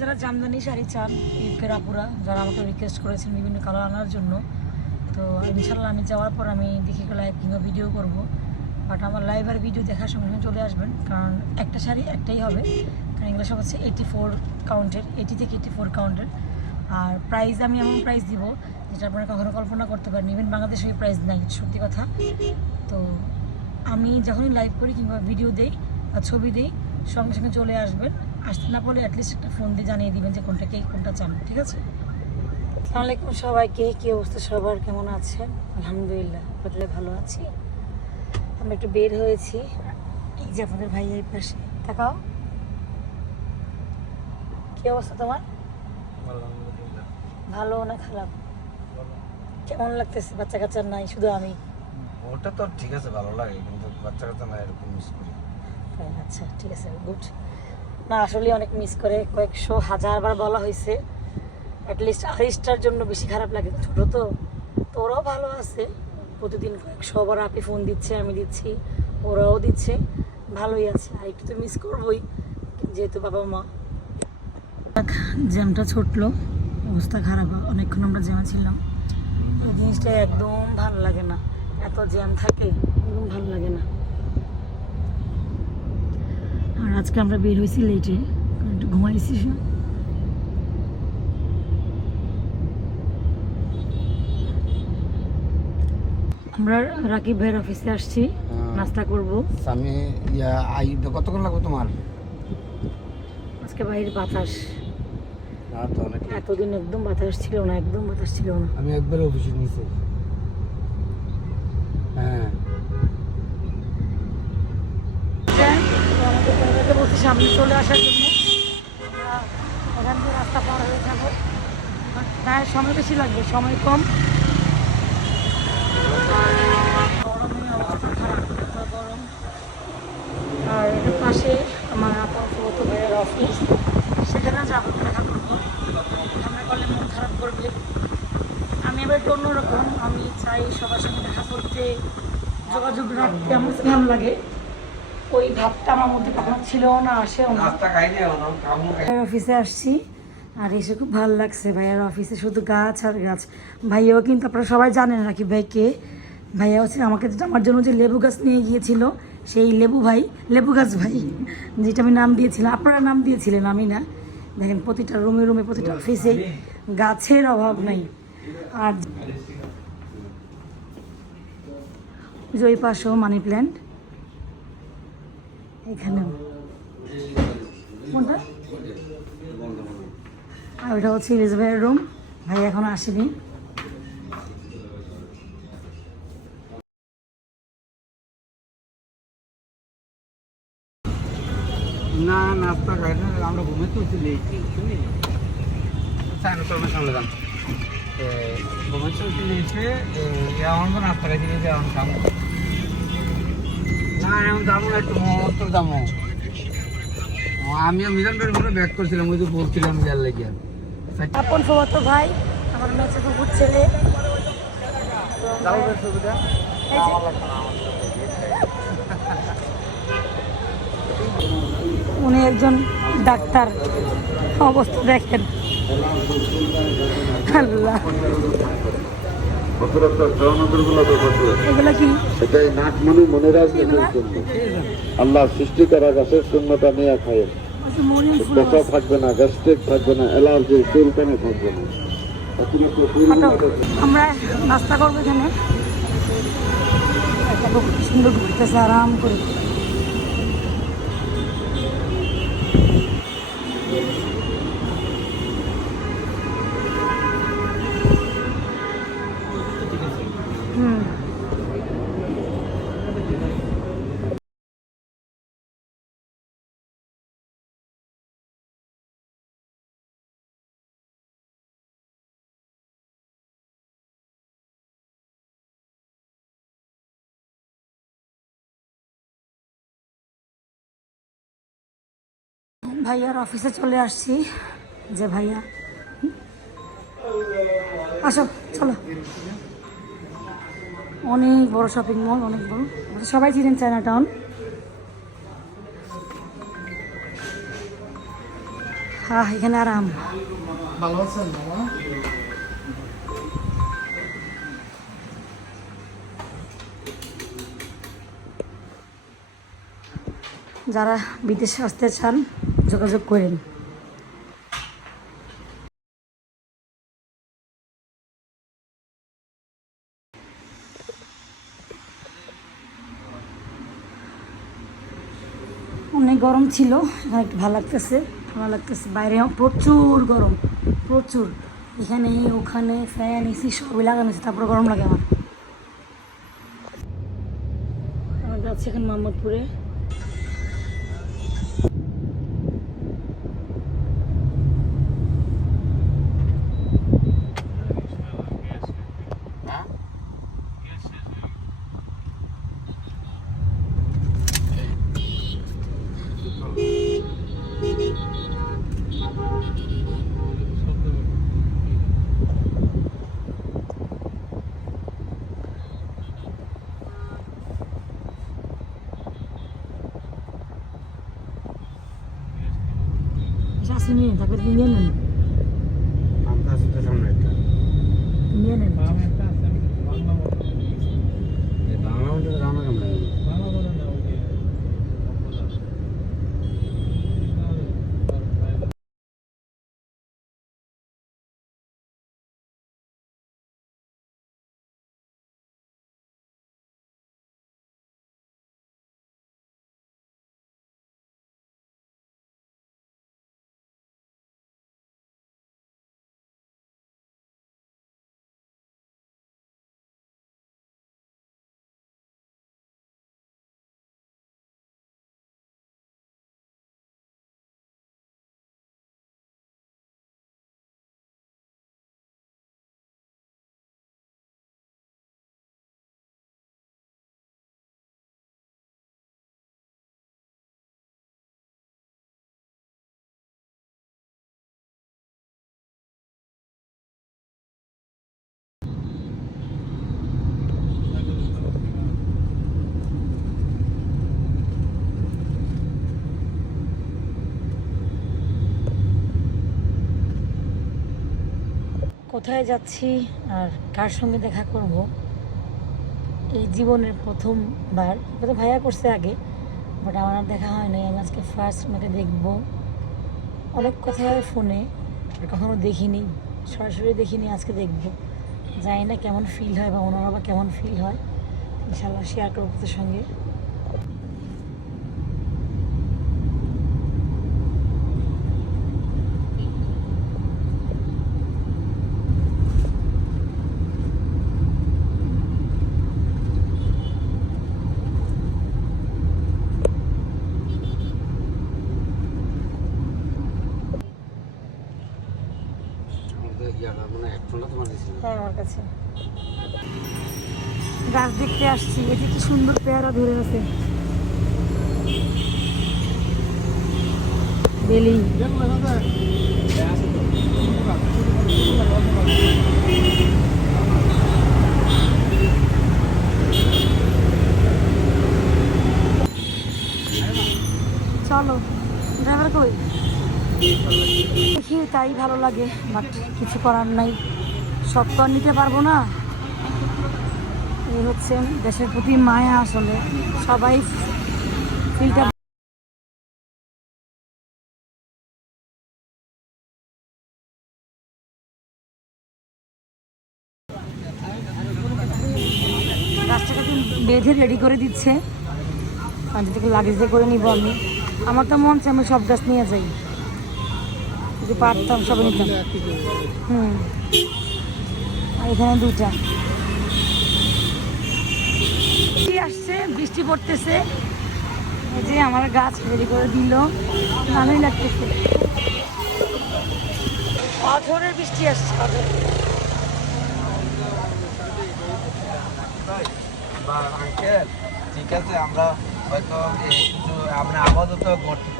যারা জামদানি শাড়ি চান ইউকের আপুরা যারা আমাকে রিকোয়েস্ট করেছেন বিভিন্ন কালার আনার জন্য, তো ইনশাল্লাহ আমি যাওয়ার পর আমি দেখি লাইভ কিংবা ভিডিও করব। বাট আমার লাইভ আর ভিডিও দেখার সঙ্গে সঙ্গে চলে আসবেন, কারণ একটা শাড়ি একটাই হবে, কারণ এগুলো সব হচ্ছে 84 কাউন্টের, 80 থেকে 84 কাউন্টের। আর প্রাইস আমি এমন প্রাইস দিব যেটা আপনারা কখনো কল্পনা করতে পারেন, ইভেন বাংলাদেশে এই প্রাইস নাই, সত্যি কথা। তো আমি যখনই লাইভ করি কিংবা ভিডিও দেই বা ছবি দিই সঙ্গে সঙ্গে চলে আসবেন। আসতে না পারলে অ্যাটলিস্ট একটা ফোন দিয়ে জানিয়ে দিবেন যে কোনটা চান, ঠিক আছে? আসসালামু আলাইকুম সবাইকে, কী অবস্থা সবার, কেমন আছেন? আলহামদুলিল্লাহ বদলে ভালো আছি। আমি একটু বের হয়েছি, এই যে আপনাদের ভাই এই পাশে, তাকাও। কী অবস্থা তোমার? ভালো না খারাপ? কেমন লাগতেছে? বাচ্চা কাচ্চা নাই, শুধু আমি? ওটা তো ঠিক আছে, ভালো লাগে, কিন্তু বাচ্চা কাচ্চা না এরকম মিস করি। আচ্ছা ঠিক আছে, গুড। না আসলে অনেক মিস করে, কয়েকশো হাজারবার বলা হয়েছে। অ্যাটলিস্ট আরিশটার জন্য বেশি খারাপ লাগে, ছোটো তো, তো ওরাও ভালো আছে। প্রতিদিন কয়েকশোবার আপনি ফোন দিচ্ছে, আমি দিচ্ছি, ওরাও দিচ্ছে, ভালোই আছে। আর একটু তো মিস করবোই, যেহেতু বাবা মা। জ্যামটা ছুটলো, অবস্থা খারাপ, অনেকক্ষণ আমরা জ্যামে ছিলাম। এই জিনিসটা একদম ভালো লাগে না, এত জ্যাম থাকে একদম ভালো লাগে না। আর আজকে আমরা বের হয়েছি লেটে, একটু ঘুমাইছি। আমরা রাকিব ভাইয়ের অফিসে আসছি, নাস্তা করব। আমি কতক্ষণ লাগবে তোমার? আজকে বাইরের বাতাস, তো অনেক এতদিন একদম বাতাস ছিল না, একদম বাতাস ছিল না। আমি একবার অফিসে নিয়েছি। হ্যাঁ আমাদের বলছি সামনে চলে আসার জন্য, এখান থেকে রাস্তা পার হয়ে যাবো। হ্যাঁ সময় বেশি লাগবে, সময় কম। গরমে অবস্থা খারাপ, এত গরম। আর এর পাশে আমার আপন ভাইয়ের অফিস, সেখানে যাবো, দেখা করবো। সামনে করলে মন খারাপ করবে। আমি এবার একটু অন্যরকম, আমি চাই সবার সঙ্গে দেখা করতে, যোগাযোগ রাখতে, আমার ভালো লাগে। ওই ভাবটা আমার মধ্যে কখনো ছিলও না, আসেও না। ভাইয়ের অফিসে আসছি আর এসে খুব ভালো লাগছে। ভাইয়ার অফিসে শুধু গাছ আর গাছ। ভাইয়াও কিন্তু আপনারা সবাই জানেন রাকিব ভাইকে। ভাইয়া হচ্ছে আমার জন্য যে লেবু গাছ নিয়ে গিয়েছিল, সেই লেবু গাছ ভাই, যেটা আমি নাম দিয়েছিলাম, আপনারা নাম দিয়েছিলেন, আমি না। দেখেন প্রতিটা রুমে রুমে, প্রতিটা অফিসে গাছের অভাব নাই। আর ওই পাশেও মানি প্ল্যান্ট, এখানেও। কোনটা? আর ওটা হচ্ছে ইলিশ ভাইয়ের রুম, ভাই এখনো আসেনি। না নাস্তা খাই না, আমরা ঘুমে চলছিলি সামনে যান, ঘুমে চলছিলি এসে এখন তো নাস্তা খাইছিলি, এখন খাবো না, এখন যাবো না, একটু মত যাবো। আমিও মিজানটার উপরে ব্যাক করছিলাম, ওই যে বলছিলাম গেল লেগে। আপন ফুফাতো ভাই, আমার মেচে ফুফুর ছেলে। উনি একজন ডাক্তার, অবস্থা দেখেন। আল্লাহ, এগুলো কি? এটাই নাক মনে মনে রাখবেন, আল্লাহ সৃষ্টি করা গাছের শূন্যতা নিয়ে খায়, ত্বচা থাকবে না, গ্যাস্ট্রিক থাকবে না, অ্যালার্জি চুলকানি থাকবে না। আমরা নাস্তা করবো এখানে, খুব সুন্দর ঘুরতেছে আরাম করে। ভাইয়ার অফিসে চলে আসছি। যে ভাইয়া, আসো চলো। অনেক বড় শপিং মল, অনেক বড়, সবাই চিনেন চায়না টাউন। হ্যাঁ, এখানে আরাম। ভালো আছেন বাবা? যারা বিদেশে আসতে চান যোগাযোগ করেন। অনেক গরম ছিল, এখন একটু ভালো লাগতেছে, ভালো লাগতেছে। বাইরে প্রচুর গরম, প্রচুর। এখানে ওখানে ফ্যান এসি সবই লাগানো আছে, তারপরে গরম লাগে আমার। আমরা যাচ্ছি এখন মোহাম্মদপুরে। আসি নিয়ে তারপরে নিয়ে নেন, নিয়ে নেন। কোথায় যাচ্ছি আর কার সঙ্গে দেখা করব, এই জীবনের প্রথমবার। তো ভাইয়া করছে আগে, বাট আমার আর দেখা হয় নাই। আমি আজকে ফার্স্ট ওনাকে দেখবো। অনেক কথা হয় ফোনে, আর কখনো দেখিনি, সরাসরি দেখিনি, আজকে দেখবো। জানি না কেমন ফিল হয় বা ওনারা বা কেমন ফিল হয়, ইনশাল্লাহ শেয়ার করবো তোর সঙ্গে। হ্যাঁ, আমার কাছে গাছ দেখতে আসছি। এতে কি সুন্দর পেয়ারা ধরে আছে, বেলি। চলো, ড্রাইভার কই? দেখি তাই ভালো লাগে, বাট কিছু করার নাই, সব তো আর নিতে পারবো না। এই হচ্ছে দেশের প্রতি মায়া, আসলে সবাই ফিলটা। রাস্তাটাকে বেঁধে রেডি করে দিচ্ছে, কাঁচি থেকে লাগেজে করে নিব আমি। আমার তো মন চাই আমি সব গাছ নিয়ে যাই, যদি পারতাম সব নিতাম। আর এখানে দুইটা আসছে, বৃষ্টি পড়তেছে। এই যে আমার গাছ রেডি করে দিল, ভালোই লাগতেছে। অঝোরের বৃষ্টি আসছে, অঝোর। ঠিক আছে, আমরা হয়তো কিন্তু আমরা আপাতত করতে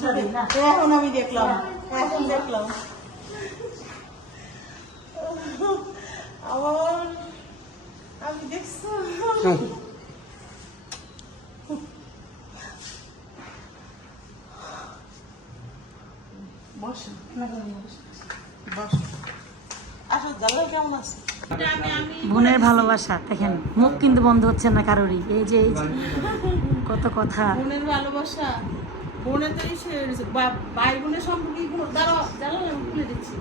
এখন আমি দেখলাম আমার আমি দেখছো বসো বসো আসো জানলা কেমন আছে বোনের ভালোবাসা দেখেন, মুখ কিন্তু বন্ধ হচ্ছে না কারোরই। এই যে কত কথা। বোনের ভালোবাসা বোনের তো ভাই বোনের সম্পর্কে দাঁড়াও জানলা খুলে দিচ্ছি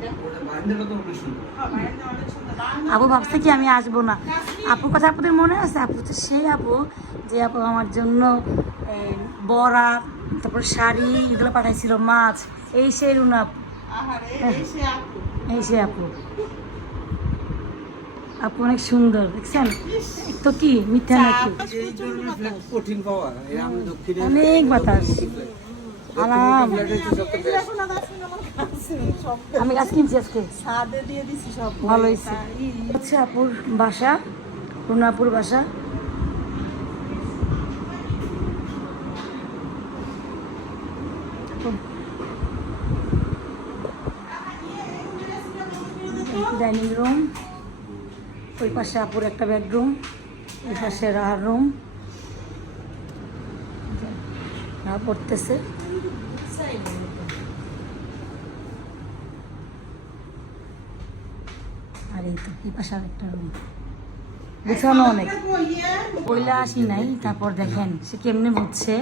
আপু ভাবছে কি আমি আসবো না। আপুর কথা আপনাদের মনে আছে? আপু তো সেই আপু যে আপু আমার জন্য বড়া, তারপর শাড়ি এগুলো পাঠাইছিল, মাছ। এই সেই রুনা আপু, এই সে আপু। আপু অনেক সুন্দর, দেখছেন তো? কি মিথ্যা নাকি? কঠিন পাওয়া আমি দক্ষিণে অনেক বাতাস। আলাম আমি গাছ কিনছি আজকে, ছাদে দিয়ে দিছি সব ভালো হয়েছে। হচ্ছে আপুর বাসা, রুনাপুর বাসা। ডাইনিং রুম, ওই পাশে আপুর একটা বেডরুম, ওই পাশে রাহার রুম। রাহা পড়তেছে। আর এই তো এই পাশে আরেকটা রুম, গুছানো অনেক। পয়লা আসি নাই, তারপর দেখেন সে কেমনে বুঝছে,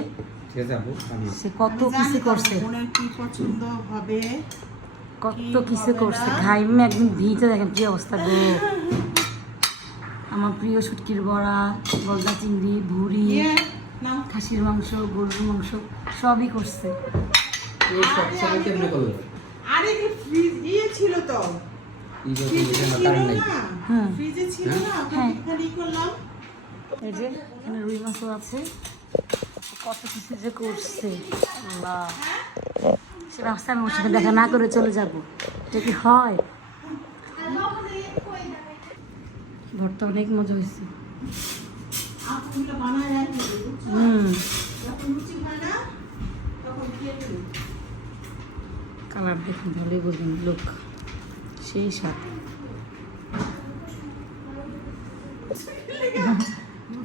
সে কত কিছু করছে, কি পছন্দ হবে, কত কিছু করছে। ঘাইমে একদিন ভিজে, দেখেন কি অবস্থা গো। আমার প্রিয় শুটকির বড়া, গলদা চিংড়ি, ভুড়ি, খাসির মাংস, গরুর মাংস সবই করছে। আরে কি ফ্রিজ দিয়ে ছিল তো, ফ্রিজে ছিল না, খালি করলাম। এই যে এখানে রুই মাছও আছে, কত কিছু যে করছে। আল্লাহ, সে ভাবছে আমি ওর সাথে দেখা না করে চলে যাব, এটা কি হয়? ঘরটা অনেক মজা হয়েছে। কালার দেখুন, ভালোই বুঝবেন, লোক সেই সাথে।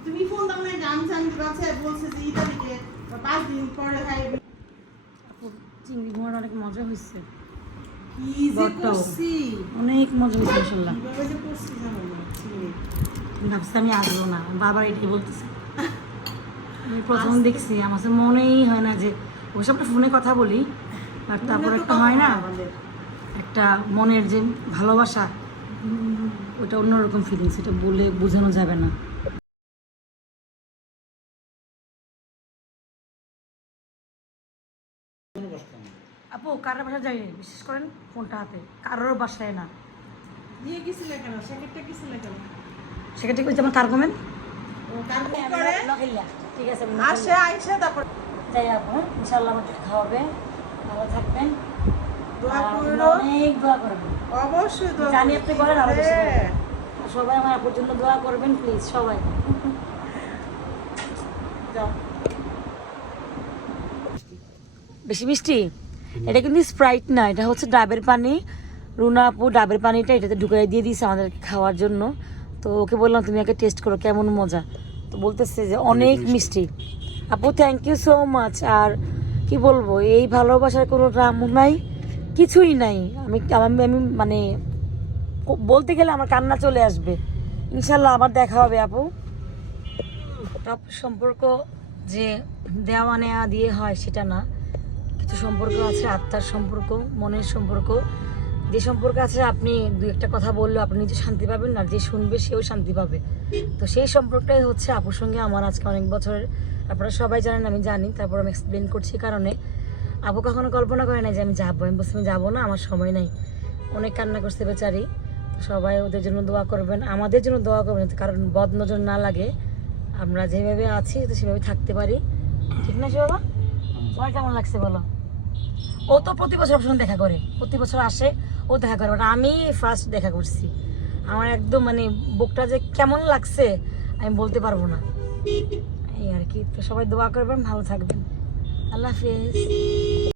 তুমি ফোন দাও না, জানছান কাছে বলছে যে ইতালিতে 5 দিন পরে খাইবে। চিংড়ি ঘোড়ার অনেক মজা হয়েছে, কি যে করছি, অনেক মজা হয়েছে ইনশাল্লাহ। কিভাবে যে করছি জানো না চিংড়ি। ভাবছি আমি আসবো না, বাবার এটাই বলতেছে। আমি প্রথম দেখছি, আমার কাছে মনেই হয় না যে, ওইসব ফোনে কথা বলি, আর তারপর একটা হয় না, একটা মনের যে ভালোবাসা, ওটা অন্যরকম ফিলিংস, এটা বলে বোঝানো যাবে না। আপু কারোর বাসায় যাই, বিশেষ করেন ফোনটা হাতে, কারোর বাসায় না। দিয়ে গেছিলে কেন, সেকেন্ডটা গেছিলে কেন? সেক্ষেত্রে কইতে আমার কার কমেন ও কার করে ঠিক আছে, আসে আইসা তারপর যাই আপু, ইনশাল্লাহ আমাদের খাওয়াবে, ভালো থাকবেন, দোয়া আর করো, অনেক দোয়া করবেন। অবশ্যই দোয়া জানি আপনি করেন, আরো বেশি হ্যাঁ। করবেন। আর সবাই আমার আপুর জন্য দোয়া করবেন প্লিজ, সবাই। যাও। বেশি মিষ্টি? এটা কিন্তু স্প্রাইট না, এটা হচ্ছে ডাবের পানি। রুনা আপু ডাবের পানিটা এটাতে ঢুকাই দিয়ে দিয়েছে আমাদেরকে খাওয়ার জন্য। তো ওকে বললাম তুমি আগে টেস্ট করো কেমন মজা, তো বলতেছে যে অনেক মিষ্টি। আপু থ্যাংক ইউ সো মাচ। আর কি বলবো, এই ভালোবাসার কোনো দাম নাই, কিছুই নাই। আমি আমি মানে বলতে গেলে আমার কান্না চলে আসবে। ইনশাল্লাহ আবার দেখা হবে আপু। সব সম্পর্ক যে দেওয়া নেওয়া দিয়ে হয় সেটা না, কিছু সম্পর্ক আছে আত্মার সম্পর্ক, মনের সম্পর্ক। যে সম্পর্ক আছে আপনি দু একটা কথা বললেও আপনি নিজে শান্তি পাবেন, আর যে শুনবে সেও শান্তি পাবে। তো সেই সম্পর্কটাই হচ্ছে আপুর সঙ্গে আমার আজকে অনেক বছরের। আপনারা সবাই জানেন, আমি জানি, তারপর আমি এক্সপ্লেন করছি কারণে। আপু কখনো কল্পনা করে না যে আমি যাবো, আমি বলছি আমি যাবো না, আমার সময় নাই। অনেক কান্না করতে বেচারি। সবাই ওদের জন্য দোয়া করবেন, আমাদের জন্য দোয়া করবেন, কারণ বদ নজর না লাগে, আমরা যেভাবে আছি তো সেভাবে থাকতে পারি। ঠিক না বাবা? তোমার কেমন লাগছে বলো? ও তো প্রতি বছর সবসময় দেখা করে, প্রতি বছর আসে, ও দেখা করে, বাট আমি ফার্স্ট দেখা করছি। আমার একদম মানে বুকটা যে কেমন লাগছে আমি বলতে পারবো না। এই আর কি। তো সবাই দোয়া করবেন, ভালো থাকবেন। আল্লাহ হাফিজ।